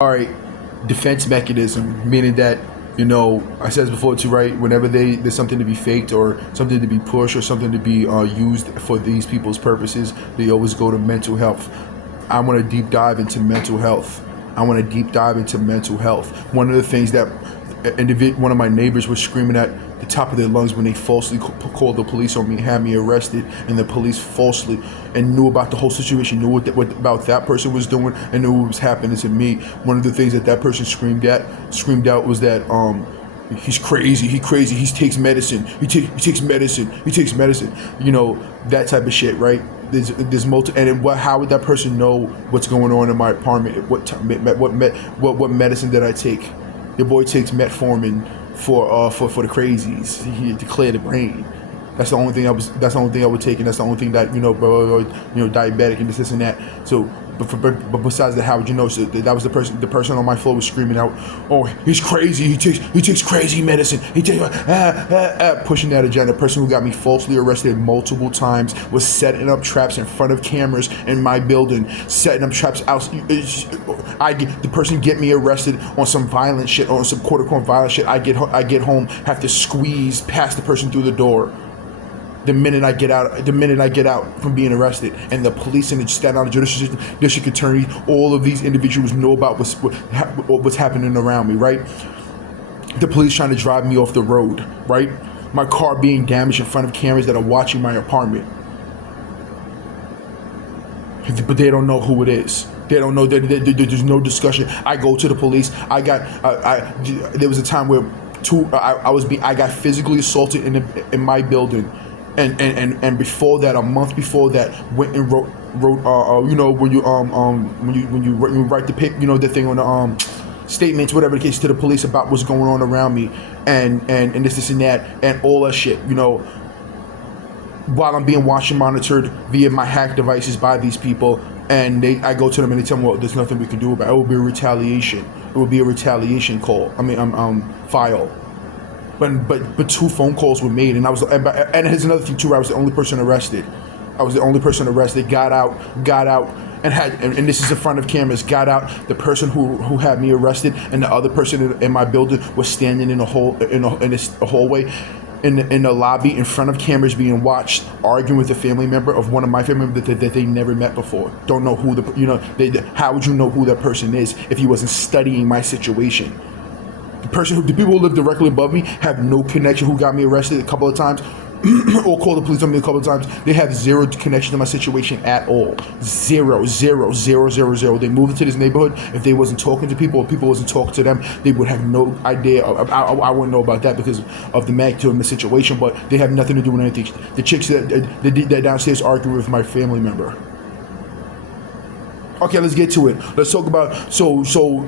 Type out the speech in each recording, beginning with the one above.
All right, defense mechanism, meaning that, I said this before too, right? Whenever there's something to be faked or something to be pushed or something to be used for these people's purposes, they always go to mental health. I want to deep dive into mental health. One of the things that one of my neighbors was screaming at the top of their lungs when they falsely called the police on me, had me arrested, and the police falsely and knew about the whole situation, knew what about that person was doing, and knew what was happening to me. One of the things that person screamed out was that he's crazy, he takes medicine, he takes medicine, that type of shit, right? There's multi, and how would that person know what's going on in my apartment? What medicine did I take? Your boy takes metformin for the crazies. He declared the brain. That's the only thing I would take, and that's the only thing that diabetic and this and that. So, but besides that, how would you know? So that was the person on my floor was screaming out, "Oh, he's crazy. He takes crazy medicine. He takes pushing that agenda." The person who got me falsely arrested multiple times was setting up traps in front of cameras in my building, setting up traps out. The person get me arrested on some violent shit, on some quote-unquote violent shit. I get home, have to squeeze past the person through the door. The minute I get out from being arrested, and the police and the Staten Island district attorney, all of these individuals know about what's happening around me, right? The police trying to drive me off the road, right? My car being damaged in front of cameras that are watching my apartment, but they don't know who it is. They don't know that there's no discussion. I go to the police. There was a time where I got physically assaulted in my building. And before that, a month before that, went and wrote when you write the pic, the thing on the statements, whatever the case, to the police about what's going on around me, and this and that, and all that shit, while I'm being watched and monitored via my hack devices by these people, and I go to them and they tell me, well, there's nothing we can do about it. It will be a retaliation. It will be a retaliation call. File. But 2 phone calls were made, and here's another thing too. I was the only person arrested. Got out, and this is in front of cameras. Got out. The person who had me arrested and the other person in my building was standing in a hallway, in the lobby in front of cameras, being watched, arguing with a family member of one of my family members that they never met before. Don't know who how would you know who that person is if he wasn't studying my situation? The people who live directly above me have no connection, who got me arrested a couple of times or called the police on me a couple of times. They have zero connection to my situation at all. Zero. They moved into this neighborhood. If they wasn't talking to people or people wasn't talking to them, they would have no idea. I wouldn't know about that because of the magnitude of the situation, but they have nothing to do with anything. The chicks that downstairs arguing with my family member. Okay, let's get to it. Let's talk about, so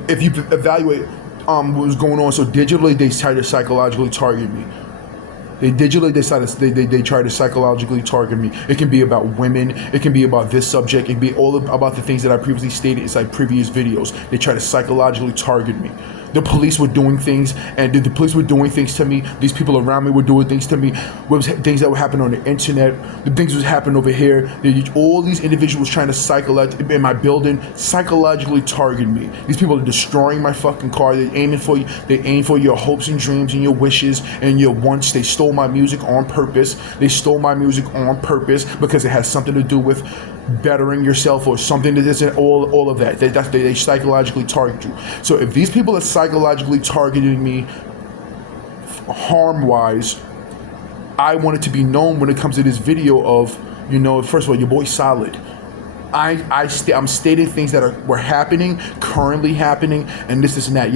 if you evaluate what was going on. So digitally, they try to psychologically target me. They try to psychologically target me. It can be about women. It can be about this subject. It can be all about the things that I previously stated inside previous videos. They try to psychologically target me. The police were doing things, and the police were doing things to me. These people around me were doing things to me. Things that were happening on the internet. The things that was happening over here. All these individuals trying to in my building, psychologically target me. These people are destroying my fucking car. They're aiming for you. They aim for your hopes and dreams and your wishes and your wants. They stole my music on purpose. Because it has something to do with bettering yourself or something that isn't all of that. They psychologically target you. So if these people are psychologically targeting me harm-wise, I want it to be known when it comes to this video of, first of all, your boy's solid. I'm stating things that were happening, currently happening, and this and that.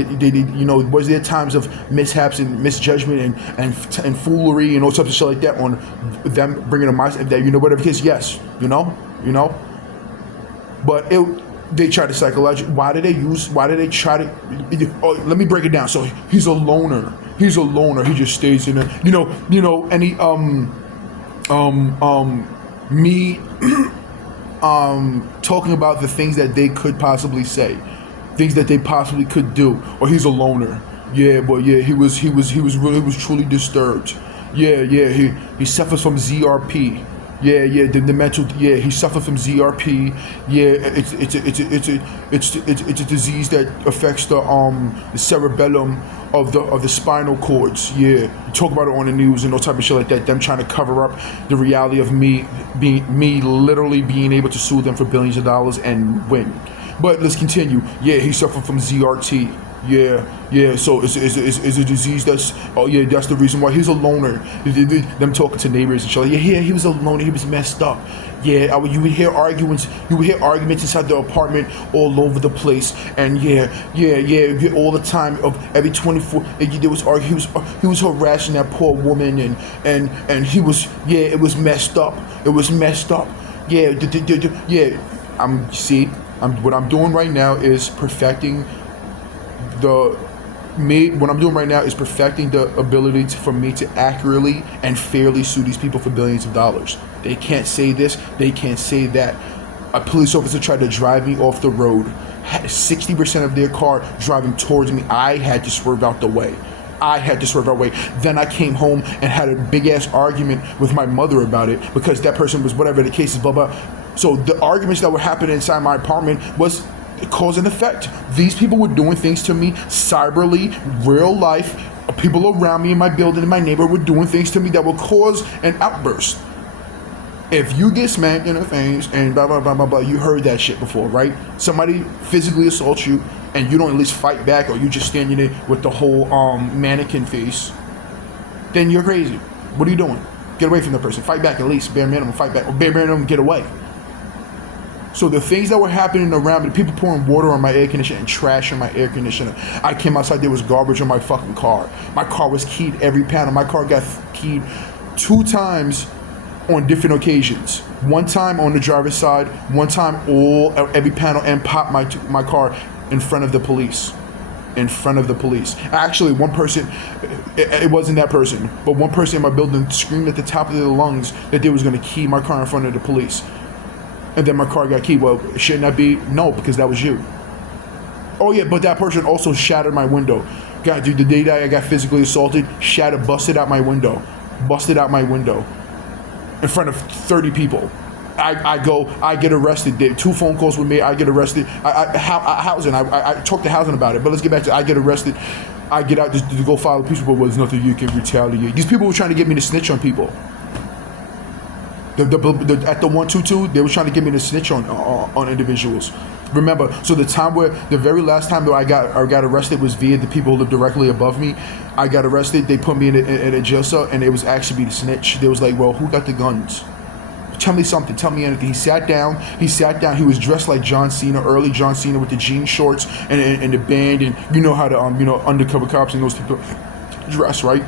Was there times of mishaps and misjudgment and foolery and all sorts of shit like that on them bringing to my that whatever the case? Yes, but they try to psychologically. Why do they try to? Oh, let me break it down. So he's a loner. He just stays in it. Any me. Talking about the things that they could possibly say, things that they possibly could do, or he's a loner. Yeah, but yeah, he was truly disturbed. Yeah, he suffers from ZRP. Yeah, the mental. Yeah, he suffered from ZRP. Yeah, it's a disease that affects the cerebellum of the spinal cords. Yeah, you talk about it on the news and all type of shit like that. Them trying to cover up the reality of me literally being able to sue them for billions of dollars and win. But let's continue. Yeah, he suffered from ZRT. Yeah. So it's a disease that's. Oh yeah, that's the reason why he's a loner. Them talking to neighbors and shit. Yeah, he was a loner. He was messed up. Yeah, you would hear arguments. You would hear arguments inside the apartment all over the place. And yeah, all the time of every 24. There was he was harassing that poor woman and he was it was messed up. It was messed up. Yeah. What I'm doing right now is perfecting what I'm doing right now is perfecting the ability for me to accurately and fairly sue these people for billions of dollars. They can't say this, they can't say that. A police officer tried to drive me off the road. 60% of their car driving towards me. I had to swerve out the way. Then I came home and had a big ass argument with my mother about it because that person was whatever the case is, blah blah. So the arguments that were happening inside my apartment was cause and effect. These people were doing things to me cyberly, real life. People around me in my building, in my neighborhood, were doing things to me that would cause an outburst. If you get smacked in the face and blah blah blah blah blah, you heard that shit before, right? Somebody physically assaults you and you don't at least fight back, or you just standing there with the whole mannequin face, then you're crazy. What are you doing? Get away from the person. Fight back at least. Bare minimum, fight back. Or bare minimum, get away. So the things that were happening around me, people pouring water on my air conditioner and trash on my air conditioner. I came outside, there was garbage on my fucking car. My car was keyed every panel. My car got keyed 2 times on different occasions. One time on the driver's side, one time every panel, and popped my car in front of the police. Actually, one person, it wasn't that person, but one person in my building screamed at the top of their lungs that they was going to key my car in front of the police. And then my car got keyed. Well, shouldn't that be? No, because that was you. Oh yeah, but that person also shattered my window. God, dude, the day that I got physically assaulted, busted out my window. In front of 30 people. I get arrested. 2 phone calls with me, I get arrested. Housing, I talked to Housing about it, but let's get back to I get arrested. I get out to go file a piece of, well, there's nothing you can retaliate. These people were trying to get me to snitch on people. At the 122, they were trying to get me to snitch on individuals. Remember, so the very last time that I got arrested was via the people who lived directly above me. I got arrested. They put me in a jail cell, and it was actually me to snitch. They was like, well, who got the guns? Tell me something. Tell me anything. He sat down. He was dressed like John Cena, early John Cena, with the jean shorts and the band, and you know how the undercover cops and those people dress, right?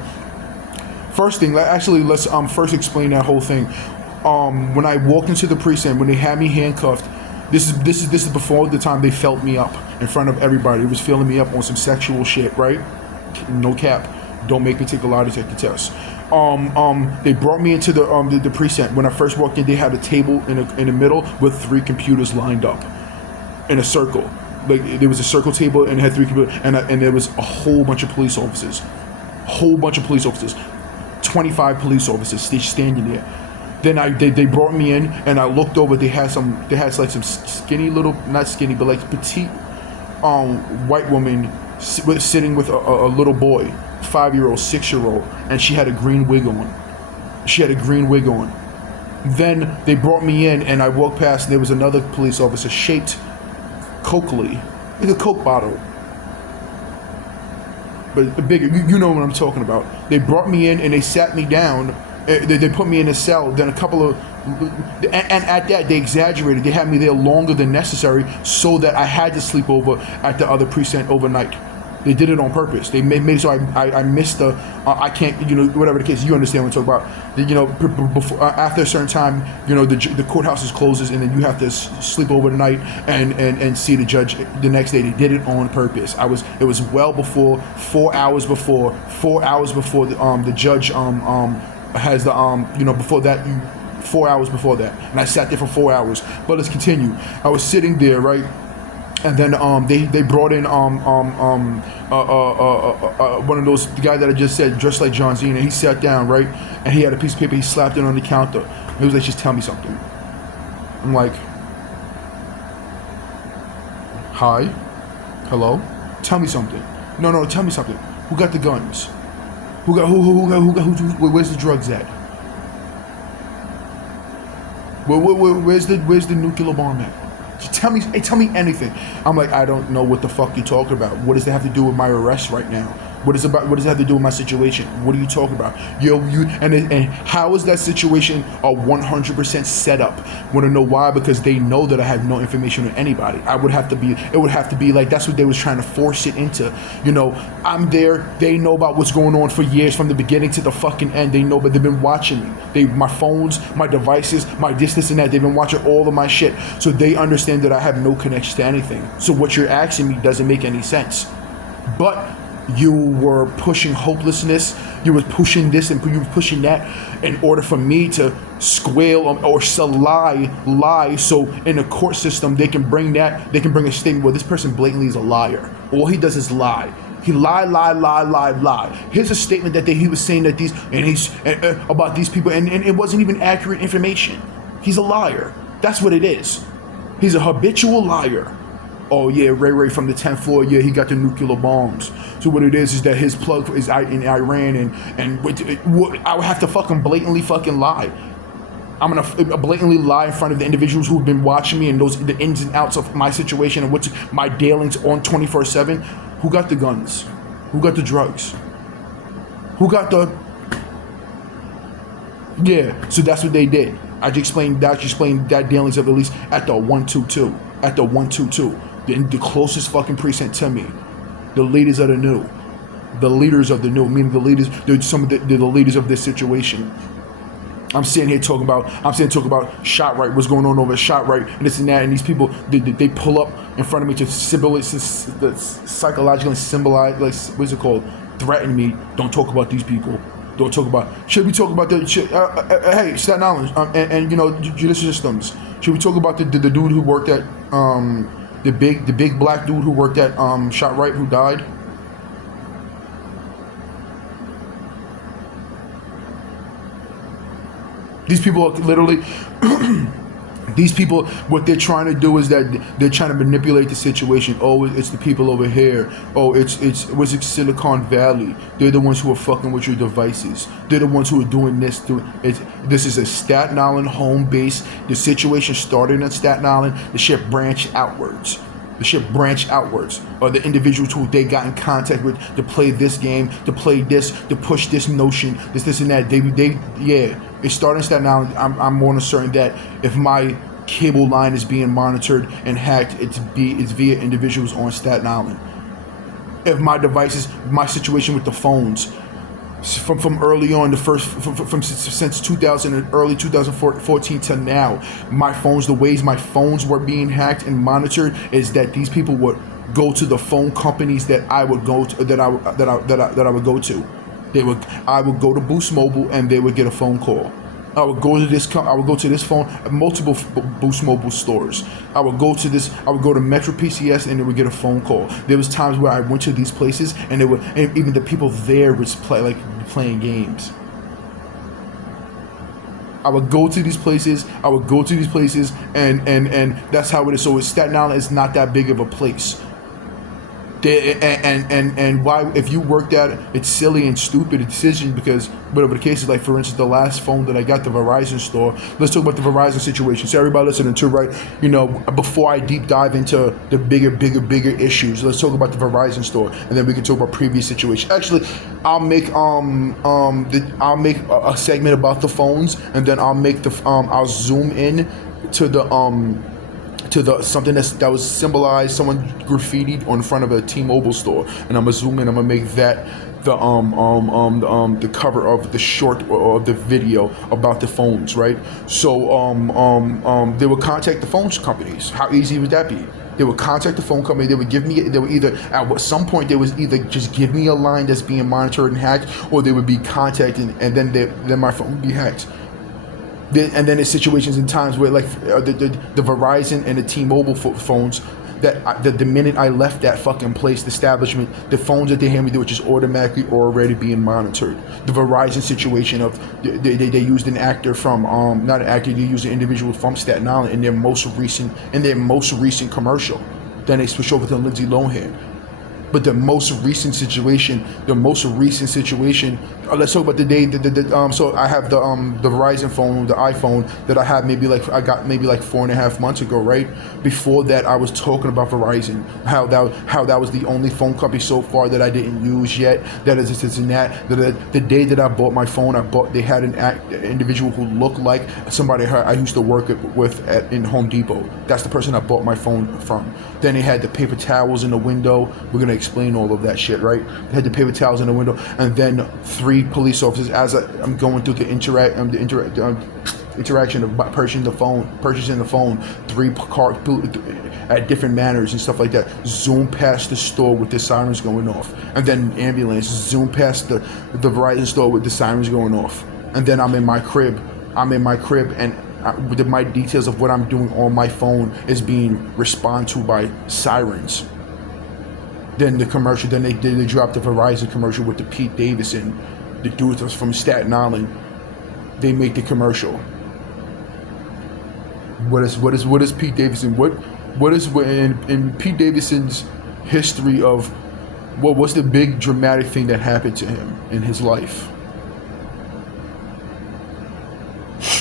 First thing, let's first explain that whole thing. When I walked into the precinct, when they had me handcuffed, this is before the time they felt me up in front of everybody. It was feeling me up on some sexual shit, right? No cap. Don't make me take a lie detector test. They brought me into the precinct. When I first walked in, they had a table in the middle with 3 computers lined up in a circle. Like there was a circle table and it had 3 computers, and there was a whole bunch of police officers. 25 police officers standing there. Then they brought me in, and I looked over. They had like some skinny little, not skinny, but like petite white woman sitting with a little boy, 5-year-old, 6-year-old, and she had a green wig on. Then they brought me in, and I walked past, and there was another police officer shaped cokily, like a Coke bottle, but bigger. You know what I'm talking about. They brought me in, and they sat me down. They put me in a cell. Then and at that they exaggerated. They had me there longer than necessary so that I had to sleep over at the other precinct overnight. They did it on purpose. They made it so I missed the I can't, whatever the case. You understand what I'm talking about. Before, after a certain time, the courthouse closes, and then you have to sleep over the night and see the judge the next day. They did it on purpose. It was well before 4 hours before the judge has the before that 4 hours before that, and I sat there for 4 hours. But let's continue. I was sitting there, right, And then they brought in one of those, the guy that I just said, dressed like John Cena. He sat down, right, and he had a piece of paper. He slapped it on the counter. He was like, "Just tell me something." I'm like, "Hi, hello, tell me something." No, tell me something. Who got the guns? Where's the drugs at? Where's the nuclear bomb at? Tell me anything. I'm like, I don't know what the fuck you're talking about. What does that have to do with my arrest right now? What does it have to do with my situation? What are you talking about? And how is that situation a 100% setup? Want to know why? Because they know that I have no information on anybody. It would have to be like that's what they was trying to force it into. I'm there. They know about what's going on for years, from the beginning to the fucking end. They know, but they've been watching me. My phones, my devices, my this and that. They've been watching all of my shit, so they understand that I have no connection to anything. So what you're asking me doesn't make any sense. But you were pushing hopelessness, you were pushing this and you were pushing that in order for me to squeal or lie, so in the court system they can bring a statement, well, this person blatantly is a liar. All he does is lie. He lie. Here's a statement that he was saying that about these people, and it wasn't even accurate information. He's a liar. That's what it is. He's a habitual liar. Oh yeah, Ray from the 10th floor. Yeah, he got the nuclear bombs. So what it is that his plug is in Iran, and I would have to fucking blatantly fucking lie. I'm gonna blatantly lie in front of the individuals who've been watching me and the ins and outs of my situation and what's my dealings on 24/7. Who got the guns? Who got the drugs? Who got the? Yeah. So that's what they did. I just explained that dealings of at least at the 122. At the 122. The closest fucking precinct to me, the leaders of the new, meaning the leaders, some of the leaders of this situation. I'm sitting here talking about ShotRight, what's going on over at ShotRight, and this and that, and these people, they pull up in front of me to psychologically symbolize, like, what's it called? Threaten me. Don't talk about these people. Don't talk about. Should we talk about the? Hey, Staten Island, and judicial systems. Should we talk about the dude who worked at the big black dude who worked at ShotRight, who died? These people are literally. These people, what they're trying to do is that they're trying to manipulate the situation. Oh, it's the people over here. Oh, it's Silicon Valley. They're the ones who are fucking with your devices. They're the ones who are doing this. This is a Staten Island home base. The situation started in Staten Island. The shit branched outwards. Or the individuals who they got in contact with to play this game, to play this, to push this notion, this and that. It started in Staten Island. I'm more certain that if my cable line is being monitored and hacked, it's via individuals on Staten Island. If my devices, my situation with the phones, from early on, since 2000 and early 2014 to now, the ways my phones were being hacked and monitored is that these people would go to the phone companies that I would go to, that I would go to. I would go to Boost Mobile and they would get a phone call. I would go to this phone, multiple Boost Mobile stores. I would go to Metro PCS and they would get a phone call. There was times where I went to these places and even the people there was playing games. I would go to these places and that's how it is. So Staten Island is not that big of a place. And why, if you worked at it, it's silly and stupid decision, because whatever the case is, like for instance the last phone that I got, the Verizon store. Let's talk about the Verizon situation. So everybody listening to, right, before I deep dive into the bigger issues, let's talk about the Verizon store, and then we can talk about previous situations. Actually, I'll make a segment about the phones, and then I'll zoom in to the something that was symbolized, someone graffitied on front of a T-Mobile store, and I'm gonna zoom in. I'm gonna make that the cover of the short or the video about the phones, right? So they would contact the phone companies. How easy would that be? They would contact the phone company. They would at some point they would either just give me a line that's being monitored and hacked, or they would be contacting, and then my phone would be hacked. And then there's situations and times where, like the Verizon and the T-Mobile phones, that the minute I left that fucking place, the establishment, the phones that they hand me, they were just automatically already being monitored. The Verizon situation of they used an actor from not an actor, they used an individual from Staten Island in their most recent commercial. Then they switched over to Lindsay Lohan. But the most recent situation, let's talk about the day, so I have the Verizon phone, the iPhone that I got maybe like 4.5 months ago, right? Before that, I was talking about Verizon, how that was the only phone company so far that I didn't use yet, that is this and that. The day that I bought my phone, they had an individual who looked like somebody I used to work with in Home Depot. That's the person I bought my phone from. Then they had the paper towels in the window. We're gonna explain all of that shit, right? They had the paper towels in the window, and then 3 police officers as I'm going through the interaction of purchasing the phone, 3 cars at different manners and stuff like that zoom past the store with the sirens going off, and then ambulance zoom past the Verizon store with the sirens going off, and then I'm in my crib, and my details of what I'm doing on my phone is being responded to by sirens. Then the commercial, then they dropped the Verizon commercial with the Pete Davidson, the dude was from Staten Island. They make the commercial. What is Pete Davidson? What is in Pete Davidson's history of what's the big dramatic thing that happened to him in his life?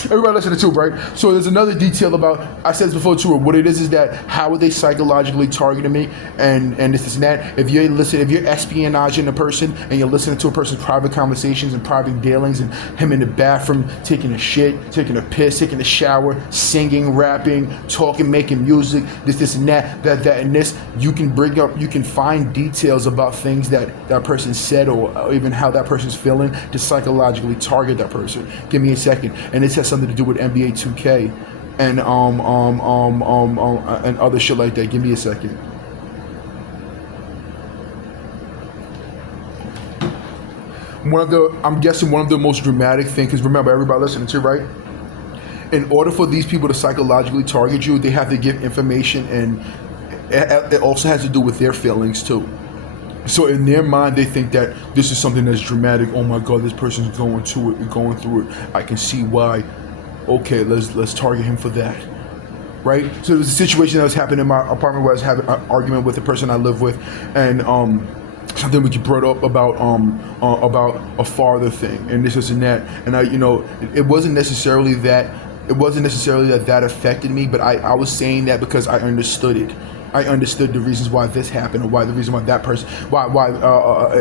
Everybody listen to too, right? So there's another detail about, I said this before too, what it is that how are they psychologically targeting me and this and that. If you're espionaging a person and you're listening to a person's private conversations and private dealings and him in the bathroom taking a shit, taking a piss, taking a shower, singing, rapping, talking, making music, this and that and this, you can find details about things that person said or even how that person's feeling to psychologically target that person. Give me a second. And this has something to do with NBA 2K and and other shit like that. Give me a second. I'm guessing one of the most dramatic things, because remember, everybody listening to, right? In order for these people to psychologically target you, they have to give information, and it also has to do with their feelings too. So in their mind, they think that this is something that's dramatic. Oh my God, this person's going through it. I can see why. Okay, let's target him for that, right? So there was a situation that was happening in my apartment where I was having an argument with the person I live with, and something we brought up about a father thing and this and that, and it wasn't necessarily that affected me, but I was saying that because I understood it. I understood the reasons why this happened, or why a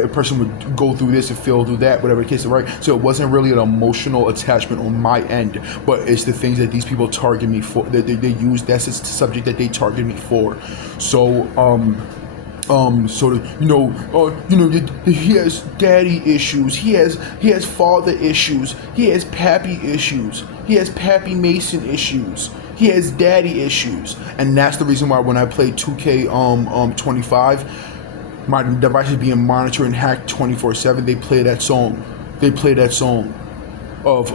person would go through this and feel through that, whatever the case is, right? So it wasn't really an emotional attachment on my end, but it's the things that these people target me for. That they use. That's the subject that they target me for. So he has daddy issues, he has father issues, he has pappy issues, he has Pappy Mason issues, he has daddy issues. And that's the reason why when I play 2K25, my device is being monitored and hacked 24/7. They play that song of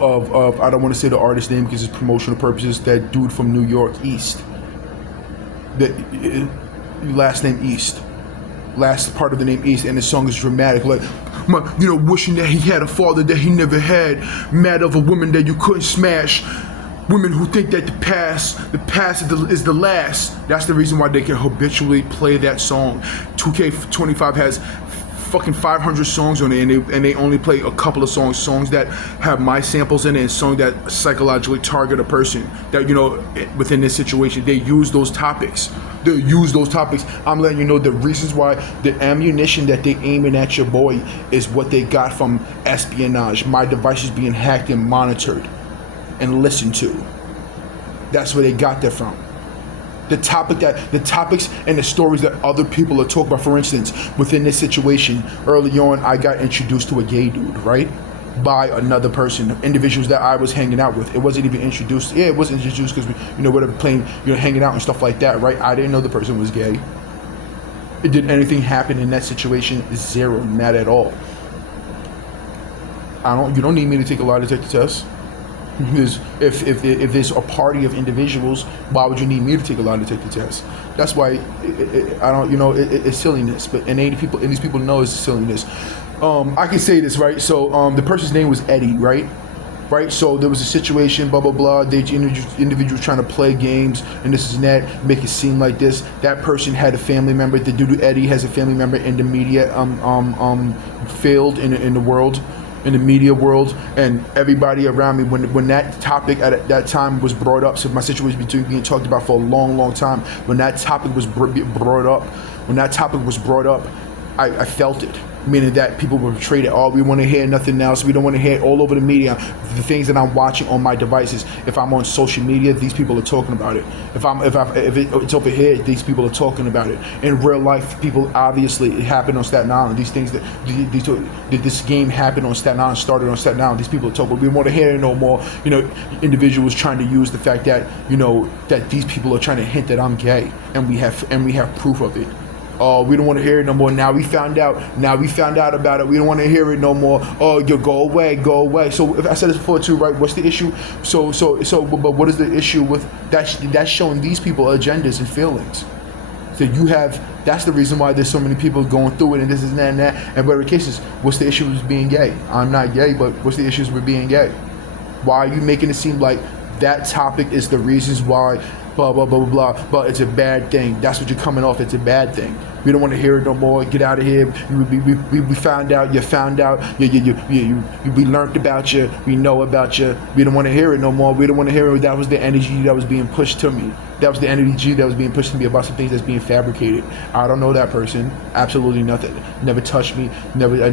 I don't want to say the artist name because it's promotional purposes, that dude from New York, East, the last name East, last part of the name East, and the song is dramatic, like, wishing that he had a father that he never had, mad of a woman that you couldn't smash, women who think that the past is the last. That's the reason why they can habitually play that song. 2K25 has fucking 500 songs on it, and they only play a couple of songs that have my samples in it, and songs that psychologically target a person that, within this situation, they use those topics. I'm letting you know the reasons why the ammunition that they aiming at your boy is what they got from espionage. My device is being hacked and monitored and listened to. That's where they got that from. The topics and the stories that other people are talking about. For instance, within this situation, early on, I got introduced to a gay dude, right? By another person, individuals that I was hanging out with. It wasn't even introduced. Yeah, it was introduced because we were playing, hanging out and stuff like that, right? I didn't know the person was gay. Did anything happen in that situation? Zero, not at all. You don't need me to take a lie detector test. Because if there's a party of individuals, why would you need me to take a lie detector test? That's why I don't, you know, it's silliness. But and these people know it's silliness. I can say this, right? So the person's name was Eddie, right? Right, so there was a situation, blah blah blah. They individuals trying to play games, and this and that, make it seem like this. That person had a family member. The dude Eddie has a family member in the media, failed in the world, in the media world, and everybody around me. When that topic at that time was brought up, so my situation was being talked about for a long time. When that topic was brought up, I felt it. Meaning that people were portrayed it. Oh, we want to hear nothing else. We don't want to hear it all over the media. The things that I'm watching on my devices. If I'm on social media, these people are talking about it. If it's over here, these people are talking about it. In real life, people obviously it happened on Staten Island. These things this game happened on Staten Island, started on Staten Island. These people are talking. We want to hear it no more. You know, individuals trying to use the fact that that these people are trying to hint that I'm gay, and we have proof of it. Oh, we don't want to hear it no more. Now we found out about it. We don't want to hear it no more. Oh, you go away. So if I said this before too, right? What's the issue? But what is the issue with that? That's showing these people agendas and feelings. So that's the reason why there's so many people going through it, and this is that and that. And whatever the case is, what's the issue with being gay? I'm not gay, but what's the issues with being gay? Why are you making it seem like that topic is the reasons why? Blah blah blah blah blah. But it's a bad thing. That's what you're coming off. It's a bad thing. We don't want to hear it no more. Get out of here. We found out. You found out. We learned about you. We know about you. We don't want to hear it no more. We don't want to hear it. That was the energy that was being pushed to me. That was the energy that was being pushed to me about some things that's being fabricated. I don't know that person. Absolutely nothing. Never touched me. I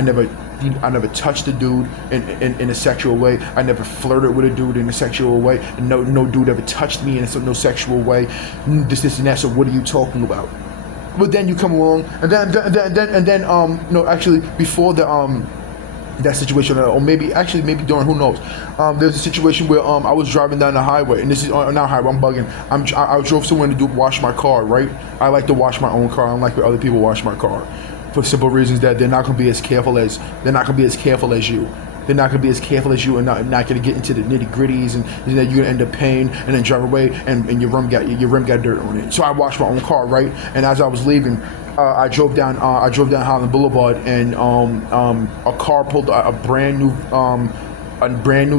never touched a dude in a sexual way. I never flirted with a dude in a sexual way. No dude ever touched me in no sexual way. This and that. So what are you talking about? But then you come along, and then no, actually before that situation, or maybe during, who knows? There's a situation where I was driving down the highway, and this is not highway. I'm bugging. I drove somewhere to wash my car. Right? I like to wash my own car. I don't like when other people wash my car, for simple reasons that they're not going to be as careful as you. They're not going to be as careful as you, and not going to get into the nitty gritties, and then you're going to end up paying and then drive away, and your rim got dirt on it. So I washed my own car, right? And as I was leaving, I drove down Highland Boulevard, and a car pulled a brand new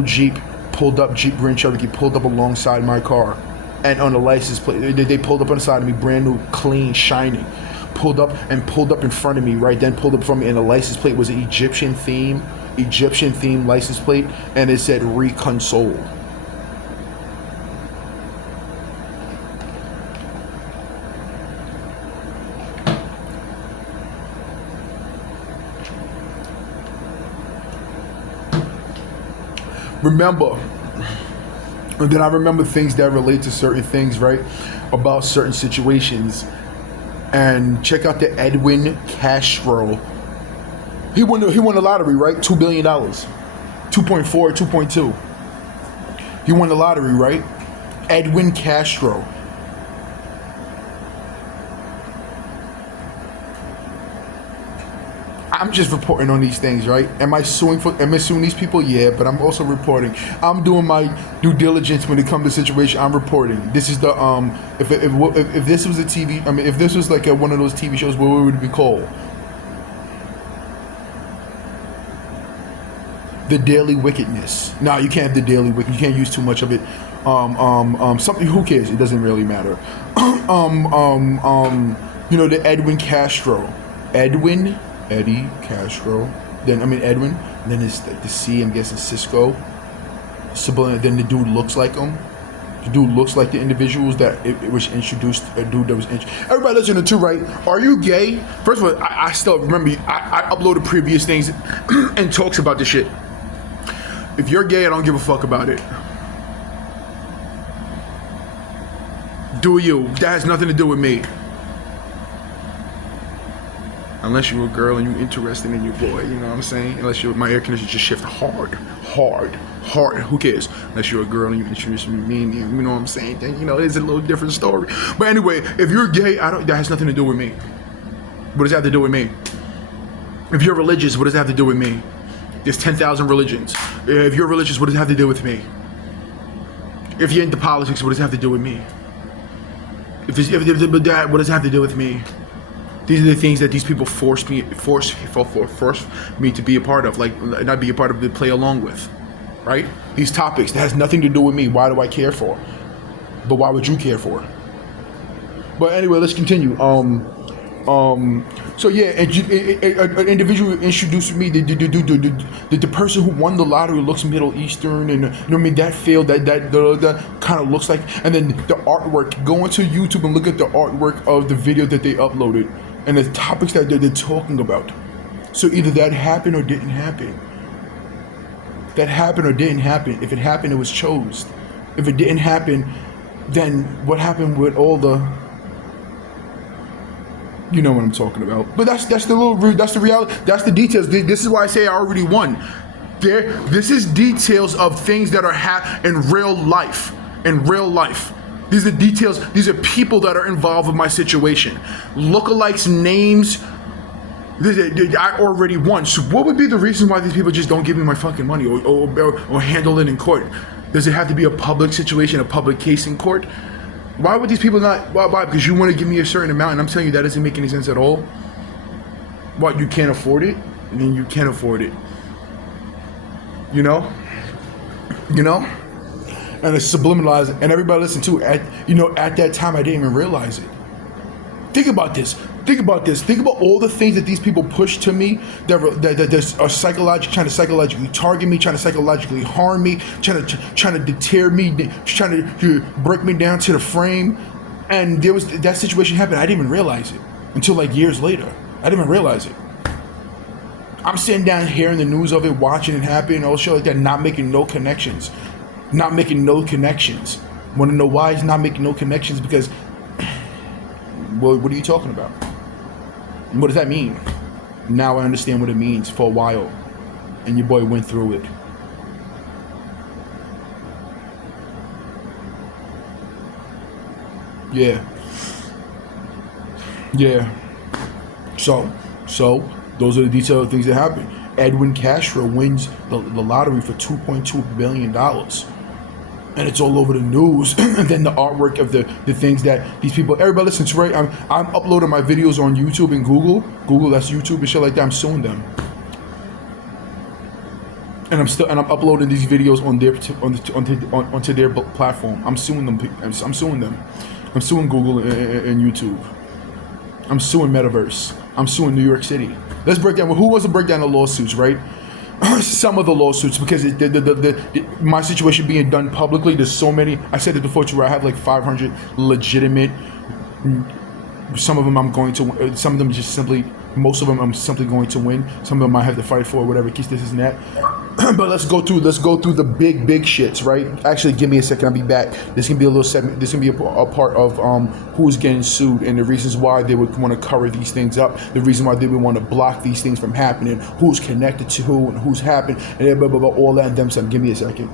Jeep pulled up, Jeep Grand Cherokee pulled up alongside my car, and on the license plate, they pulled up on the side of me, brand new, clean, shining. Pulled up in front of me, right? Then pulled up in front of me, and the license plate was an Egyptian theme license plate, and it said Reconsole. Remember, and then I remember things that relate to certain things, right? About certain situations. And check out the Edwin Castro. He won the lottery, right? $2 billion. 2.4, 2.2. He won the lottery, right? Edwin Castro. I'm just reporting on these things, right? Am I suing these people? Yeah, but I'm also reporting. I'm doing my due diligence when it comes to situation. I'm reporting. This is the if this was a TV, if this was like one of those TV shows, what would it be called? The Daily Wickedness. No, you can't have the Daily Wicked. You can't use too much of it. Something. Who cares? It doesn't really matter. The Edwin Castro. Eddie Castro, then Edwin, and then it's the C, I'm guessing Cisco. Then the dude looks like him. The dude looks like the individuals that it was introduced. A dude that was everybody listening to, right? Are you gay? First of all, I still remember I uploaded previous things and talks about this shit. If you're gay, I don't give a fuck about it. Do you? That has nothing to do with me. Unless you're a girl and you're interested in your boy, you know what I'm saying? Unless my air conditioner just shift hard. Who cares? Unless you're a girl and you're interested in me, you know what I'm saying? Then, it's a little different story. But anyway, if you're gay, that has nothing to do with me. What does that have to do with me? If you're religious, what does that have to do with me? There's 10,000 religions. If you're religious, what does it have to do with me? If you're into politics, what does it have to do with me? But that, what does it have to do with me? These are the things that these people force me to be a part of, like not be a part of, to play along with, right? These topics that has nothing to do with me. Why do I care for? But why would you care for? But anyway, let's continue. So yeah, an individual introduced me. The person who won the lottery looks Middle Eastern, and that field that kind of looks like. And then the artwork. Go into YouTube and look at the artwork of the video that they uploaded and the topics that they're talking about. So either that happened or didn't happen. That happened or didn't happen. If it happened, it was chose. If it didn't happen, then what happened with all the? You know what I'm talking about. But that's the reality. That's the details. This is why I say I already won. This is details of things that are in real life. In real life. These are details. These are people that are involved with my situation. Lookalikes, names. I already won. So what would be the reason why these people just don't give me my fucking money or handle it in court? Does it have to be a public situation, a public case in court? Why would these people not? Why? Because you want to give me a certain amount, and I'm telling you that doesn't make any sense at all. What, you can't afford it? And then you can't afford it. You know? And it's subliminalized, and everybody listen to it. At that time, I didn't even realize it. Think about this. Think about all the things that these people push to me that are trying to psychologically target me, trying to psychologically harm me, trying to deter me, trying to break me down to the frame. And there was that situation happened. I didn't even realize it until like years later. I didn't even realize it. I'm sitting down hearing the news of it, watching it happen, and all shit like that, not making no connections. Want to know why he's not making no connections? Because, well, what are you talking about? What does that mean? Now I understand what it means for a while. And your boy went through it. Yeah. So those are the detailed things that happen. Edwin Castro wins the lottery for $2.2 billion. And it's all over the news. And then the artwork of the things that these people, everybody listens to, right? I'm uploading my videos on YouTube and Google, that's YouTube and shit like that. I'm suing them. And I'm uploading these videos onto their platform. I'm suing them. I'm suing Google and YouTube. I'm suing Metaverse. I'm suing New York City. Let's break down. Who wants to break down the lawsuits, right? Some of the lawsuits, because my situation being done publicly, there's so many. I said it before too, where I have like 500 legitimate. Some of them I'm going to. Some of them most of them I'm simply going to win. Some of them I have to fight for, whatever case this is and that. But let's go through the big shits, right? Actually, give me a second. I'll be back. This can be a little segment. This can be a part of who's getting sued and the reasons why they would want to cover these things up. The reason why they would want to block these things from happening. Who's connected to who and who's happened and blah, blah, blah, all that and them stuff. Give me a second.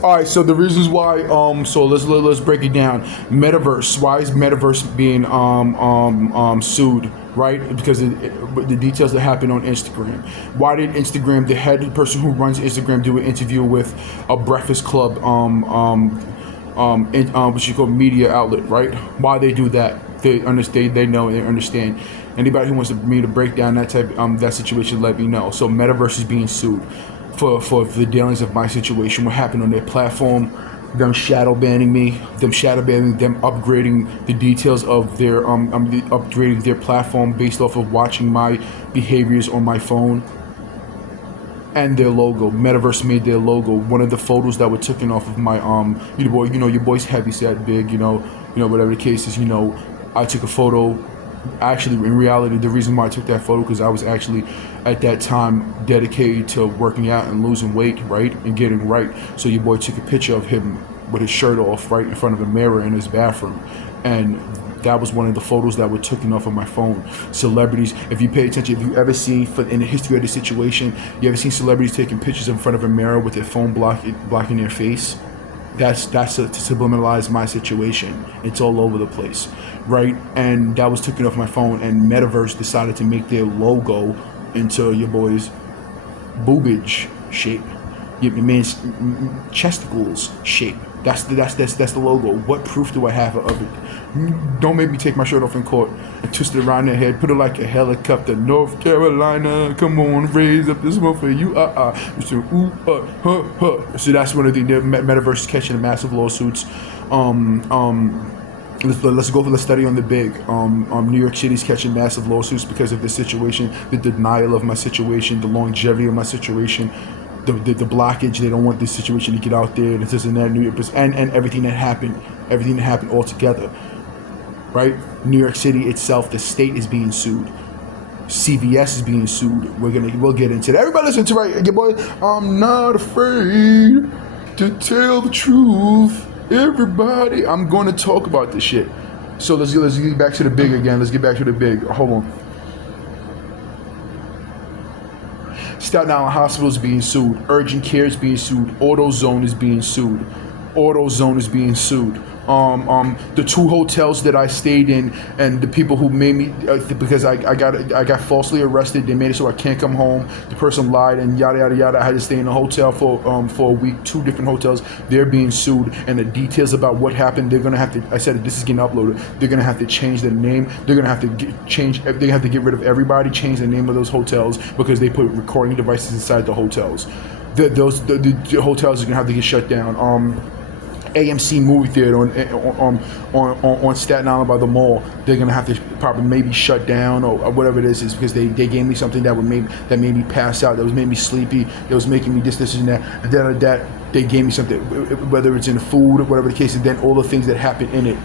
All right, so the reasons why, so let's break it down. Metaverse. Why is Metaverse being sued? Right, because the details that happened on Instagram. Why did Instagram, the head person who runs Instagram, do an interview with a Breakfast Club, what you call media outlet? Right? Why they do that? They understand. They know. They understand. Anybody who wants me to break down that type that situation, let me know. So Metaverse is being sued for the dealings of my situation, what happened on their platform, them shadow banning me, them upgrading the details of their upgrading their platform based off of watching my behaviors on my phone. and their logo. Metaverse made their logo. One of the photos that were taken off of my your boy's heavy set big, whatever the case is, I took a photo. Actually, in reality, the reason why I took that photo because I was actually at that time dedicated to working out and losing weight, right, and getting right. So your boy took a picture of him with his shirt off right in front of a mirror in his bathroom, and that was one of the photos that were taken off of my phone. Celebrities, if you pay attention, if you ever see in the history of the situation, you ever seen celebrities taking pictures in front of a mirror with their phone blocking their face? That's to subliminalize my situation. It's all over the place, right? And that was taken off my phone, and Metaverse decided to make their logo into your boy's boobage shape, your man's chesticles shape. That's the logo. What proof do I have of it? Don't make me take my shirt off in court and twist it around their head, put it like a helicopter. North Carolina, come on, raise up this one for you. So that's one of the Metaverse is catching the massive lawsuits. Let's study on the big. New York City's catching massive lawsuits because of the situation, the denial of my situation, the longevity of my situation. The blockage. They don't want this situation to get out there. This and that. New York, and everything that happened all together, right? New York City itself, the state is being sued. CVS is being sued. We'll get into that. Everybody listen to right, your boy. I'm not afraid to tell the truth. Everybody, I'm going to talk about this shit. So let's get back to the big again. Let's get back to the big. Hold on. Staten Island Hospital is being sued. Urgent Care is being sued. AutoZone is being sued. The two hotels that I stayed in, and the people who made me because I got falsely arrested. They made it so I can't come home. The person lied and yada yada yada. I had to stay in a hotel for a week. 2 different hotels. They're being sued, and the details about what happened, they're gonna have to. I said this is getting uploaded. They're gonna have to change the name. They're gonna have to They have to get rid of everybody. Change the name of those hotels because they put recording devices inside the hotels. The hotels are gonna have to get shut down. AMC movie theater on Staten Island by the mall, they're gonna have to probably maybe shut down or whatever it is because they gave me something that made me pass out, that was made me sleepy, that was making me this and that, and then that they gave me something, whether it's in the food or whatever the case, and then all the things that happen in it,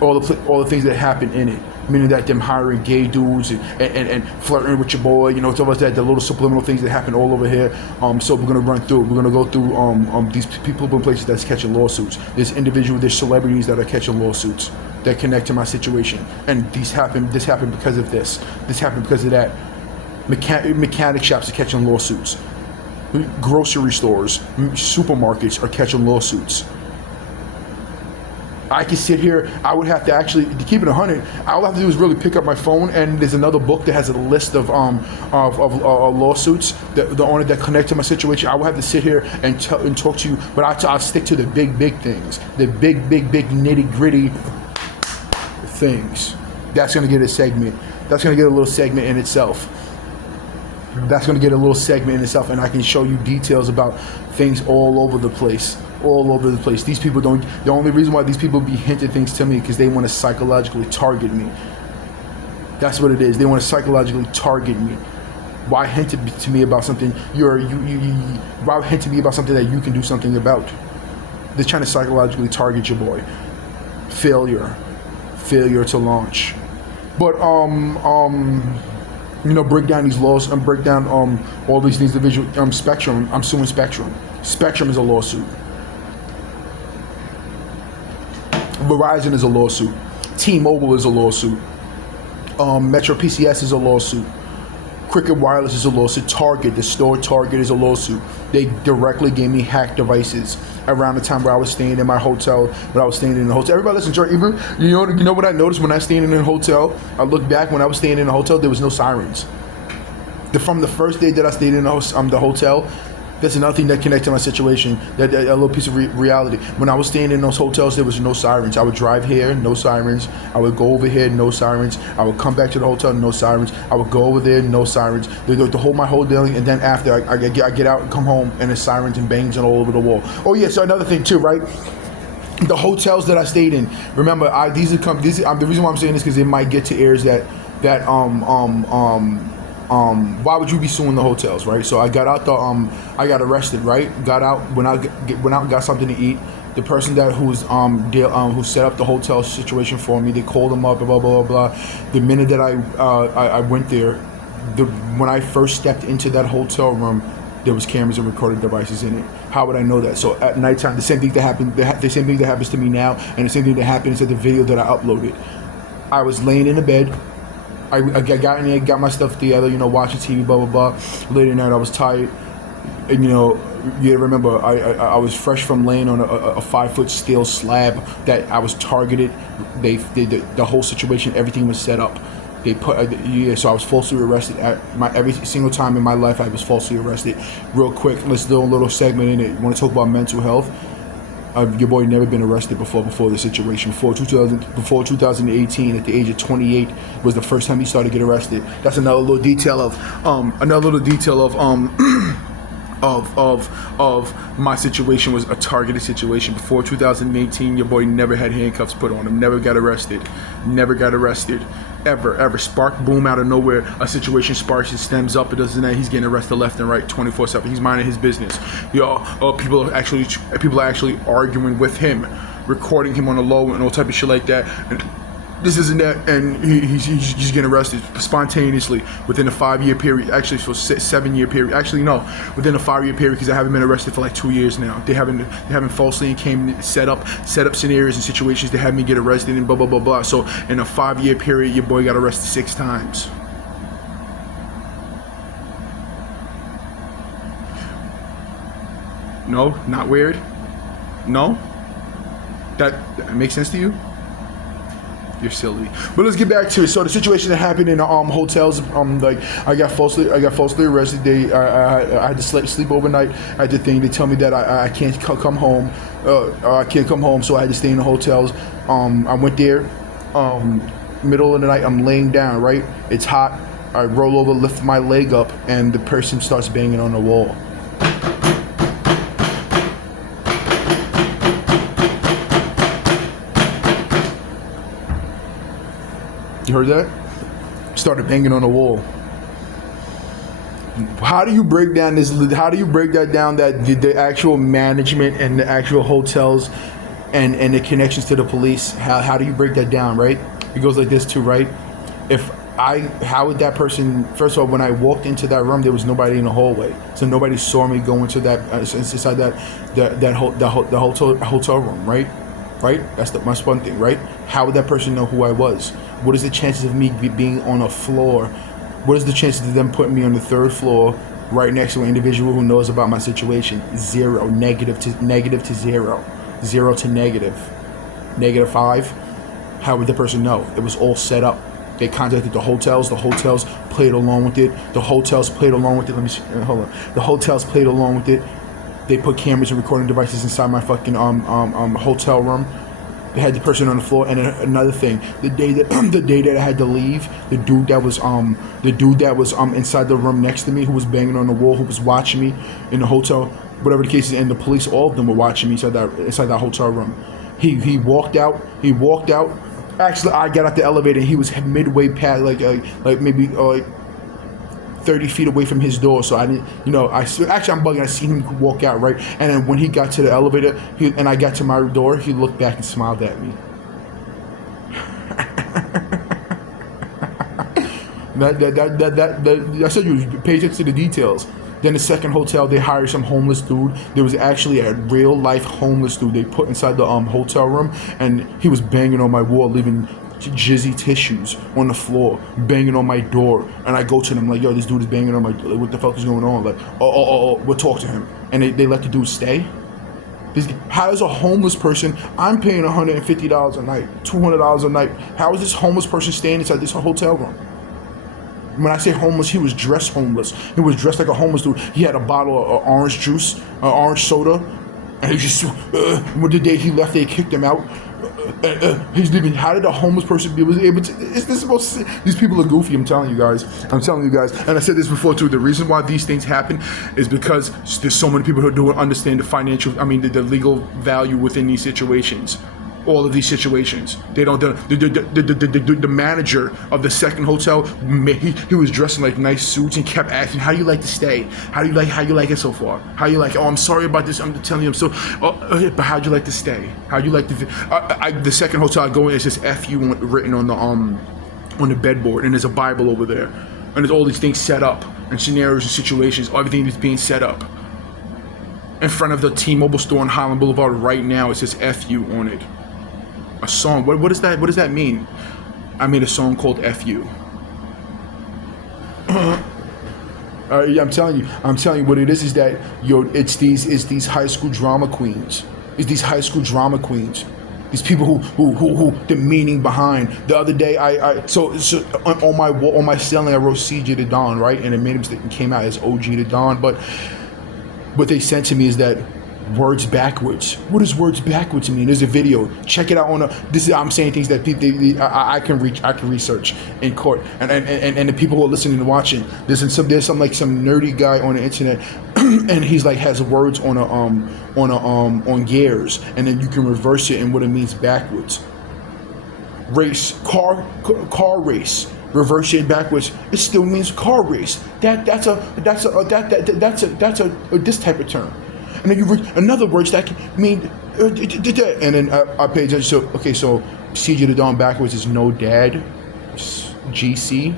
all the things that happen in it. Meaning that them hiring gay dudes and flirting with your boy, stuff like that, the little subliminal things that happen all over here. So we're gonna run through. We're gonna go through these people in places that's catching lawsuits. There's celebrities that are catching lawsuits that connect to my situation, and this happened because of this. This happened because of that. Mechanic shops are catching lawsuits. Grocery stores, supermarkets are catching lawsuits. I could sit here, I would have to actually, to keep it 100, all I have to do is really pick up my phone, and there's another book that has a list of lawsuits that connect to my situation. I would have to sit here and talk to you, but I'll stick to the big things, the big nitty gritty things. That's gonna get a segment. That's gonna get a little segment in itself. And I can show you details about things all over the place. These people don't. The only reason why these people be hinting things to me because they want to psychologically target me. That's what it is. They want to psychologically target me. Why hint to me about something why hint to me about something that you can do something about? They're trying to psychologically target your boy. Failure to launch. But break down these laws and break down all these things. The Spectrum. I'm suing Spectrum. Spectrum is a lawsuit. Verizon is a lawsuit. T-Mobile is a lawsuit. Metro PCS is a lawsuit. Cricket Wireless is a lawsuit. Target, the store Target, is a lawsuit. They directly gave me hacked devices around the time where I was staying in my hotel. Everybody listen to it. Even you know what I noticed when I was staying in a hotel? I look back when I was staying in a hotel, there was no sirens. From the first day that I stayed in the hotel, that's another thing that connects to my situation, that a little piece of reality. When I was staying in those hotels, there was no sirens. I would drive here, no sirens. I would go over here, no sirens. I would come back to the hotel, no sirens. I would go over there, no sirens. They go to hold my whole day, and then after I get out and come home, and there's sirens and bangs all over the wall. Oh yeah, so another thing too, right? The hotels that I stayed in. Remember, the reason why I'm saying this because it might get to ears that why would you be suing the hotels, right? So I got out I got arrested, right? Got out, went out and got something to eat. The person who set up the hotel situation for me, they called them up, blah blah blah blah. The minute that I went there, when I first stepped into that hotel room, there was cameras and recording devices in it. How would I know that? So at nighttime, the same thing that happened, the same thing that happens to me now, and the same thing that happens at the video that I uploaded. I was laying in the bed. I got in there, got my stuff together, watching TV, blah, blah, blah. Late at night, I was tired. And, you remember, I was fresh from laying on a 5-foot steel slab that I was targeted. The whole situation, everything was set up. So I was falsely arrested. Every single time in my life, I was falsely arrested. Real quick, let's do a little segment in it. You want to talk about mental health? Your boy never been arrested before the situation. Before 2018, at the age of 28, was the first time he started to get arrested. That's another little detail of my situation. Was a targeted situation. Before 2018, your boy never had handcuffs put on him. Never got arrested. Ever. Spark, boom, out of nowhere, a situation sparks and stems up. It doesn't that he's getting arrested left and right 24/7. He's minding his business. People are actually arguing with him, recording him on the low and all type of shit like that. And this isn't that, and he's getting arrested spontaneously within a 5-year period. Actually, for 7-year period. Actually, no, within a 5-year period, because I haven't been arrested for like 2 years now. They haven't falsely and set up scenarios and situations to have me get arrested and blah blah blah blah. So in a 5-year period, your boy got arrested 6 times. No, not weird. No, that makes sense to you? You're silly. But let's get back to it. So the situation that happened in hotels, I got falsely arrested. I had to sleep overnight. I had the thing. They tell me that I can't come home. I can't come home, so I had to stay in the hotels. I went there. Middle of the night, I'm laying down. Right, it's hot. I roll over, lift my leg up, and the person starts banging on the wall. You heard that? Started banging on the wall. How do you break down this? How do you break that down? That the actual management and the actual hotels and the connections to the police. How do you break that down? Right? It goes like this too, right? How would that person? First of all, when I walked into that room, there was nobody in the hallway, so nobody saw me go into that inside the hotel room, right? Right? That's my one thing, right? How would that person know who I was? What is the chances of me being on a floor? What is the chances of them putting me on the 3rd floor right next to an individual who knows about my situation? 0. Negative to 0. 0 to -5. How would the person know? It was all set up. They contacted the hotels. The hotels played along with it. Let me see. Hold on. The hotels played along with it. They put cameras and recording devices inside my fucking hotel room. They had the person on the floor. And another thing, the day that I had to leave, the dude that was inside the room next to me, who was banging on the wall, who was watching me in the hotel, whatever the case is, and the police, all of them were watching me inside that hotel room. He walked out. Actually, I got out the elevator and he was midway past, like maybe 30 feet away from his door. So I didn't, I'm bugging. I seen him walk out, right? And then when he got to the elevator and I got to my door, he looked back and smiled at me. I said you pay attention to the details. Then the second hotel, they hired some homeless dude. There was actually a real life homeless dude they put inside the hotel room, and he was banging on my wall, leaving jizzy tissues on the floor, banging on my door. And I go to them like, yo, this dude is banging on my door. What the fuck is going on? Like, we'll talk to him. And they let the dude stay. How is a homeless person, I'm paying $150 a night, $200 a night. How is this homeless person staying inside this hotel room? When I say homeless, he was dressed homeless. He was dressed like a homeless dude. He had a bottle of orange juice, orange soda, and he just, when the day he left, they kicked him out. He's leaving. How did a homeless person be able to? Is this supposed to? These people are goofy. I'm telling you guys. And I said this before too. The reason why these things happen is because there's so many people who don't understand the legal value within these situations. all of these situations. They don't. The manager of the second hotel, he was dressed in like nice suits and kept asking, "How do you like to stay? How you like it so far? How you like? Oh, I'm sorry about this. I'm telling you, I'm so. But how'd you like to stay? How'd you like to? The second hotel I go in, it says "F you" written on the bedboard, and there's a Bible over there, and there's all these things set up, and scenarios and situations. Everything is being set up in front of the T-Mobile store on Highland Boulevard right now. It says "F you" on it. A song. What does that? What does that mean? I made a song called "F you." Yeah, I'm telling you what it is that it's these high school drama queens. It's these high school drama queens. These people who the meaning behind. The other day so on my wall, on my ceiling I wrote CJ to Don, right? And it made a mistake and came out as OG to Don. But what they sent to me is that words backwards. What does words backwards mean? There's a video. Check it out on I'm saying things that people I can research in court. And the people who are listening and watching, there's some nerdy guy on the internet and he's like has words on gears, and then you can reverse it and what it means backwards. Race, car race. Reverse it backwards, it still means car race. That's a this type of term. And then you read another words that can mean, and then I pay attention. So okay, so CJ the Dawn backwards is no dad, GC,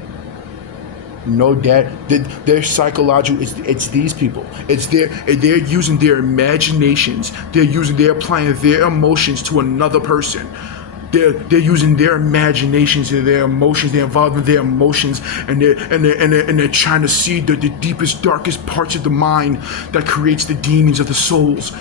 no dad. They're psychological. It's these people. They're using their imaginations. They're applying their emotions to another person. They're using their imaginations and their emotions. They're involved in their emotions, and they're trying to see the deepest, darkest parts of the mind that creates the demons of the souls.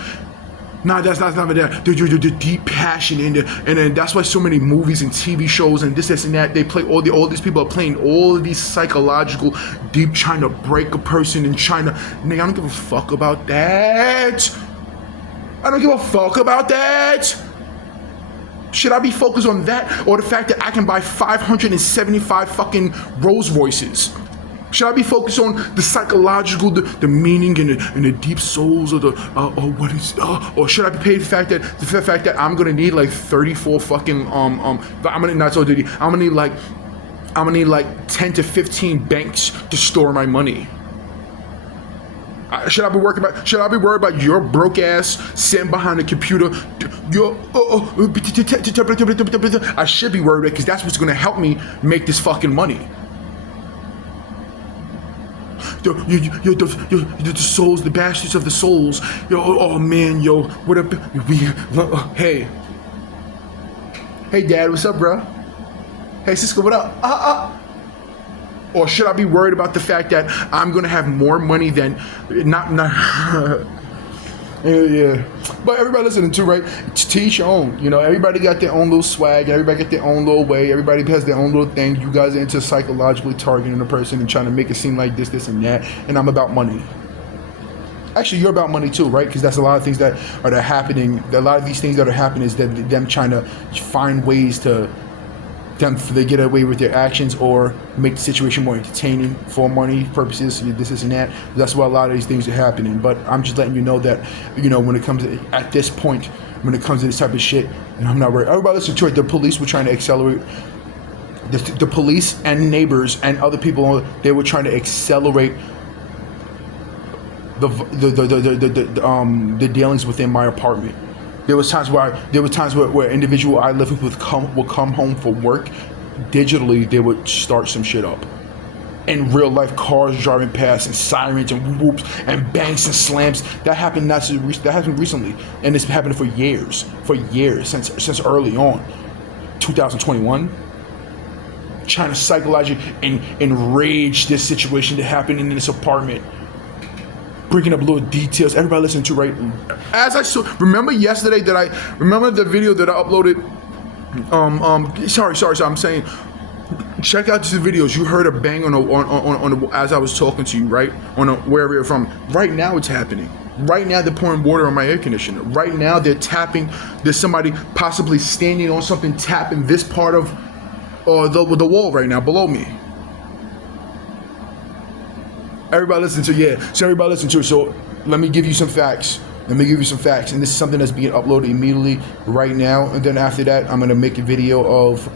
No, that's not that. The deep passion and then that's why so many movies and TV shows and this and that, they play all these people are playing all of these psychological deep, trying to break a person and trying to. Nigga, I don't give a fuck about that. I don't give a fuck about that. Should I be focused on that or the fact that I can buy 575 fucking Rolls Royces? Should I be focused on the psychological, the meaning and the deep souls of the what is or should I be paid the fact that I'm gonna need like 34 fucking I'm gonna need like 10 to 15 banks to store my money? Should I be worried about your broke ass sitting behind a computer? I should be worried because that's what's gonna help me make this fucking money. The souls, the bastards of the souls. Oh man, what up? Hey, Dad, what's up, bro? Hey, Cisco, what up? Or should I be worried about the fact that I'm gonna have more money than not yeah. But everybody listening to, right? To each your own. Everybody got their own little swag. Everybody got their own little way. Everybody has their own little thing. You guys are into psychologically targeting a person and trying to make it seem like this, and that. And I'm about money. Actually, you're about money too, right? Because that's a lot of things that are happening. A lot of these things that are happening is that them trying to find ways to they get away with their actions or make the situation more entertaining for money purposes, this and that. That's why a lot of these things are happening. But I'm just letting you know that, when it comes to, at this point, when it comes to this type of shit, I'm not worried. Everybody listen to it. The police were trying to accelerate. The police and neighbors and other people, they were trying to accelerate the dealings within my apartment. There was times where individual I live with would come home from work. Digitally, they would start some shit up. In real life, cars driving past and sirens and whoops and bangs and slams. That happened recently, and it's been happening for years, since early on, 2021. Trying to psychologically enrage this situation that happened in this apartment. Bringing up little details. Everybody listen to, right? As I saw, remember yesterday remember the video that I uploaded. Sorry. I'm saying, check out these videos. You heard a bang on as I was talking to you, right? Wherever you're from. Right now, it's happening. Right now, they're pouring water on my air conditioner. Right now, they're tapping. There's somebody possibly standing on something, tapping this part of the wall right now below me. Everybody listen to, yeah. So everybody listen to it. So let me give you some facts. Let me give you some facts, and this is something that's being uploaded immediately right now. And then after that, I'm gonna make a video of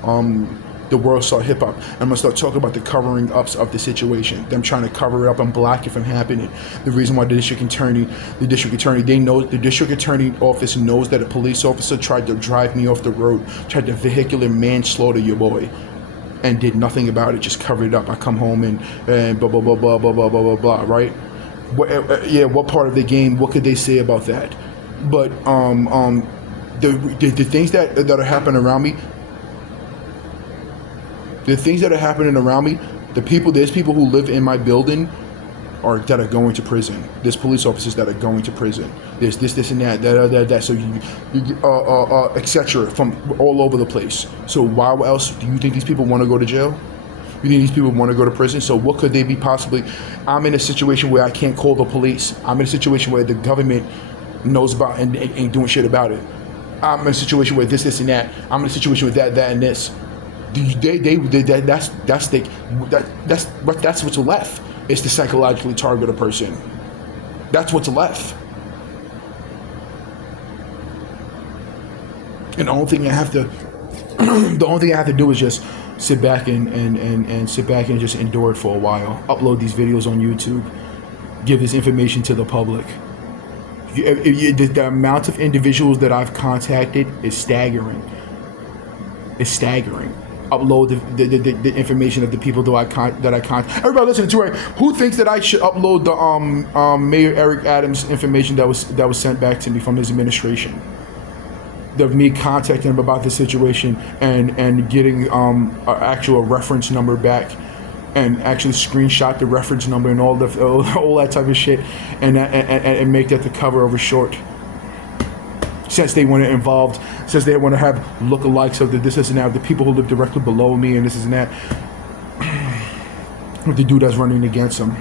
the world star hip hop. I'm gonna start talking about the covering ups of the situation. Them trying to cover it up and block it from happening. The reason why the district attorney, they know the district attorney office knows that a police officer tried to drive me off the road, tried to vehicular manslaughter your boy, and did nothing about it. Just covered it up. I come home and blah blah blah blah blah blah blah blah blah. Right? What part of the game? What could they say about that? But the things that are happening around me, there's people who live in my building that are going to prison. There's police officers that are going to prison. There's this and that. So etc. from all over the place. So why else do you think these people want to go to jail? You think these people want to go to prison? So what could they be possibly? I'm in a situation where I can't call the police. I'm in a situation where the government knows about and ain't doing shit about it. I'm in a situation where this and that. I'm in a situation with that and this. That's what's left. It's to psychologically target a person. That's what's left. And the only thing I have to do is just sit back and just endure it for a while. Upload these videos on YouTube. Give this information to the public. The amount of individuals that I've contacted is staggering. It's staggering. Upload the information of the people that I contact. Everybody listening to it, who thinks that I should upload the Mayor Eric Adams information that was sent back to me from his administration? Of me contacting him about the situation and getting an actual reference number back, and actually screenshot the reference number and all that type of shit, and make that the cover of a short. Since they want to have lookalikes of this and that, the people who live directly below me and this and that, with the dude that's running against them.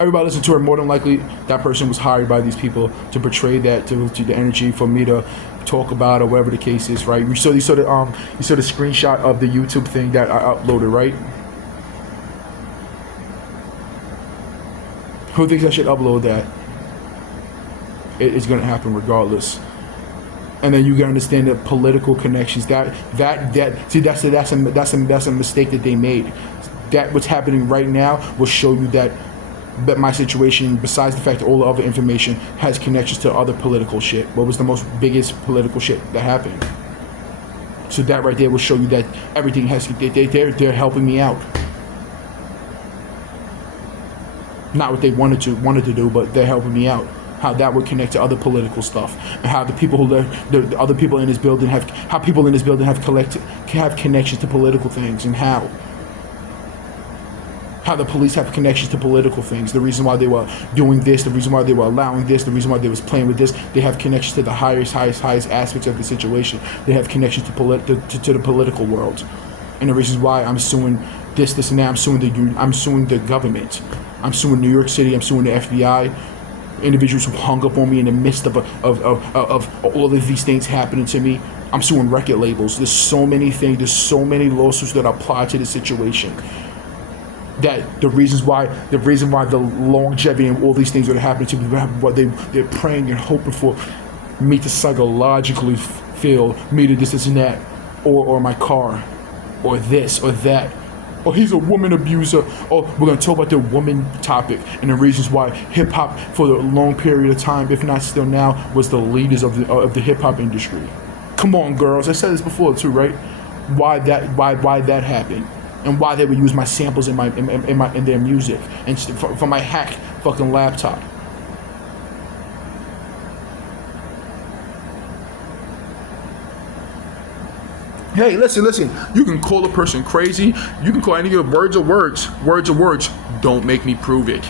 Everybody listen to her. More than likely, that person was hired by these people to portray that to the energy for me to talk about, or whatever the case is, right? You saw the screenshot of the YouTube thing that I uploaded, right? Who thinks I should upload that? It's gonna happen regardless. And then you can understand the political connections. That's a mistake that they made. That what's happening right now will show you that my situation, besides the fact that all the other information has connections to other political shit. What was the biggest political shit that happened? So that right there will show you that everything has. They're helping me out. Not what they wanted to do, but they're helping me out. How that would connect to other political stuff, and how the people who live, the other people in this building have connections to political things, and how the police have connections to political things. The reason why they were doing this, the reason why they were allowing this, the reason why they was playing with this, they have connections to the highest aspects of the situation. They have connections to the political world, and the reasons why I'm suing this and that. I'm suing the government. I'm suing New York City. I'm suing the FBI. Individuals who hung up on me in the midst of all of these things happening to me. I'm suing record labels. There's so many things. There's so many lawsuits that apply to the situation. That the reason why the longevity and all these things that are happening to me, what they're praying and hoping for me to psychologically feel, me to this and that, or my car, or this or that. Oh, he's a woman abuser. Oh, we're going to talk about the woman topic and the reasons why hip-hop for a long period of time, if not still now, was the leaders of the hip-hop industry. Come on, girls. I said this before, too, right? Why that happened, and why they would use my samples in their music and for my hack fucking laptop. Hey, listen. You can call a person crazy. You can call any of words are words. Words are words. Don't make me prove it.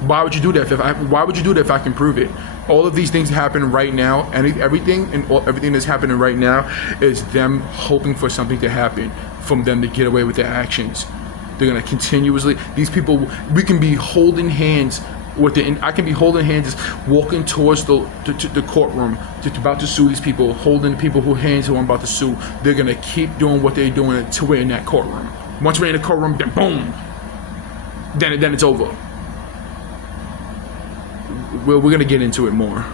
Why would you do that? Why would you do that if I can prove it? All of these things happen right now, and everything that's happening right now is them hoping for something to happen, from them to get away with their actions. They're gonna continuously. These people, we can be holding hands. I can be holding hands, walking towards the courtroom, just about to sue these people, holding the people who I'm about to sue. They're gonna keep doing what they're doing until we're in that courtroom. Once we're in the courtroom, then boom, then it's over. we're gonna get into it more.